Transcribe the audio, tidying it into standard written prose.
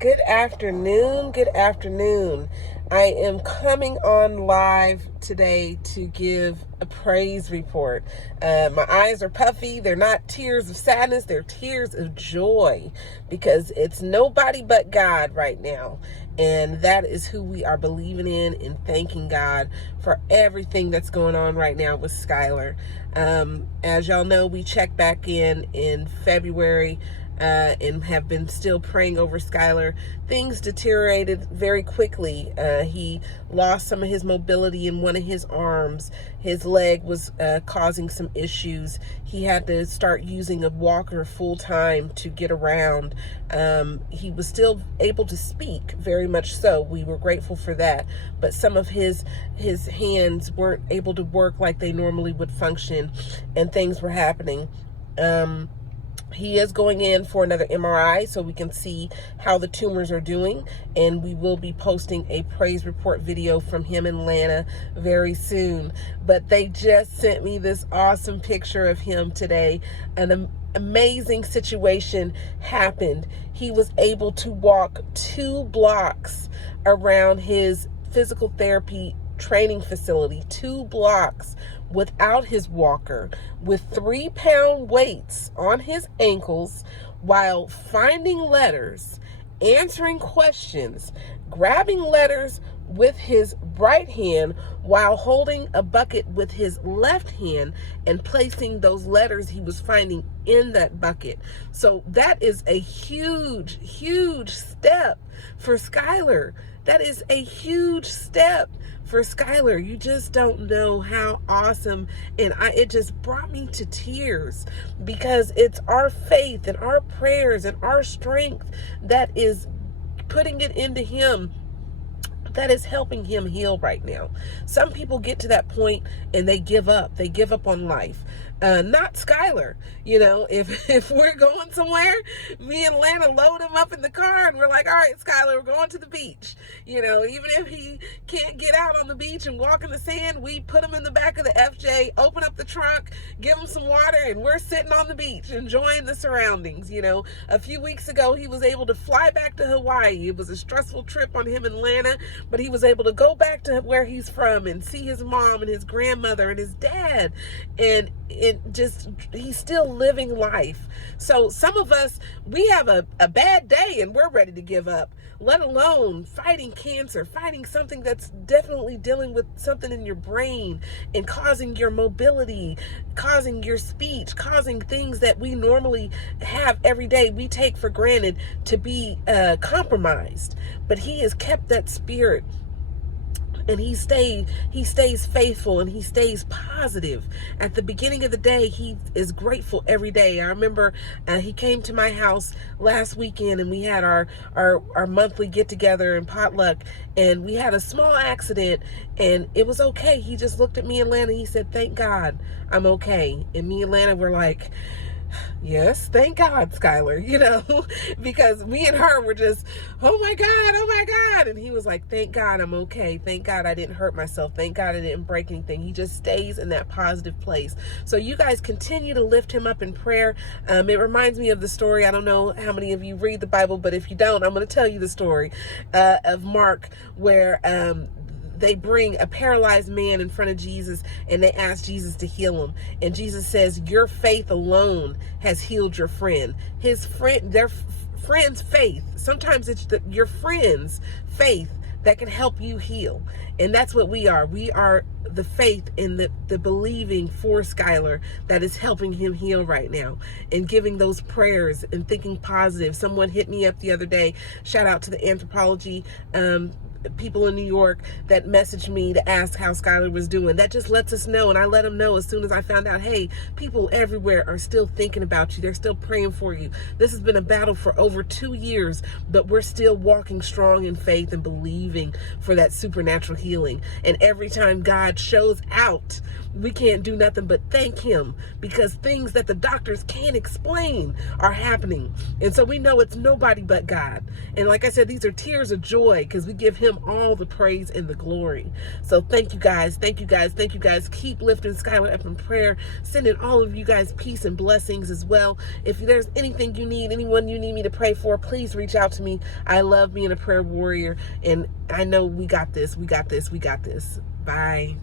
Good afternoon. Good afternoon. I am coming on live today to give a praise report. My eyes are puffy. They're not tears of sadness. They're tears of joy because it's nobody but God right now. And that is who we are believing in and thanking God for everything that's going on right now with Schuyler. As y'all know, we checked back in February and have been still praying over Schuyler. Things deteriorated very quickly. He lost some of his mobility in one of his arms. His leg was causing some issues. He had to start using a walker full time to get around. He was still able to speak, very much so. We were grateful for that. But some of his hands weren't able to work like they normally would function, and things were happening. He is going in for another MRI so we can see how the tumors are doing, and we will be posting a praise report video from him in Atlanta very soon. But they just sent me this awesome picture of him today. An amazing situation happened. He was able to walk 2 blocks around his physical therapy training facility, 2 blocks without his walker, with 3-pound weights on his ankles, while finding letters, answering questions, grabbing letters with his right hand while holding a bucket with his left hand and placing those letters he was finding in that bucket. So that is a huge step for Schuyler. That is a huge step for Schuyler. You just don't know how awesome, and it just brought me to tears, because it's our faith and our prayers and our strength that is putting it into him, that is helping him heal right now. Some people get to that point and they give up. They give up on life. Not Schuyler. You know, if we're going somewhere, me and Lana load him up in the car and we're like, all right, Schuyler, we're going to the beach. You know, even if he can't get out on the beach and walk in the sand, we put him in the back of the FJ, open up the trunk, give him some water, and we're sitting on the beach enjoying the surroundings. You know, a few weeks ago, he was able to fly back to Hawaii. It was a stressful trip on him in Lana, but he was able to go back to where he's from and see his mom and his grandmother and his dad, and he's still living life. So some of us, we have a bad day and we're ready to give up, let alone fighting cancer, fighting something that's definitely dealing with something in your brain and causing your mobility, causing your speech, causing things that we normally have every day, we take for granted, to be compromised. But he has kept that spirit, and he stays faithful, and he stays positive. At the beginning of the day, he is grateful every day. I remember he came to my house last weekend, and we had our monthly get together and potluck, and we had a small accident, and it was okay. He just looked at me and Lana. He said, "Thank God I'm okay." And me and Lana were like, yes, thank God, Schuyler, you know, because me and her were just, oh my God. And he was like, thank God I'm okay. Thank God I didn't hurt myself. Thank God I didn't break anything. He just stays in that positive place. So you guys continue to lift him up in prayer. It reminds me of the story. I don't know how many of you read the Bible, but if you don't, I'm going to tell you the story of Mark, where they bring a paralyzed man in front of Jesus, and they ask Jesus to heal him. And Jesus says, your faith alone has healed your friend. Their friend's faith. Sometimes it's your friend's faith that can help you heal. And that's what we are. We are the faith and the believing for Schuyler that is helping him heal right now, and giving those prayers and thinking positive. Someone hit me up the other day. Shout out to the anthropology people in New York that messaged me to ask how Schuyler was doing. That just lets us know, and I let them know as soon as I found out, hey, people everywhere are still thinking about you. They're still praying for you. This has been a battle for over 2 years, but we're still walking strong in faith and believing for that supernatural healing. And every time God shows out, we can't do nothing but thank him, because things that the doctors can't explain are happening. And so we know it's nobody but God. And like I said, these are tears of joy because we give him all the praise and the glory. So thank you guys. Thank you guys. Thank you guys. Keep lifting Schuyler up in prayer. Sending all of you guys peace and blessings as well. If there's anything you need, anyone you need me to pray for, please reach out to me. I love being a prayer warrior, and I know we got this. We got this. We got this. Bye.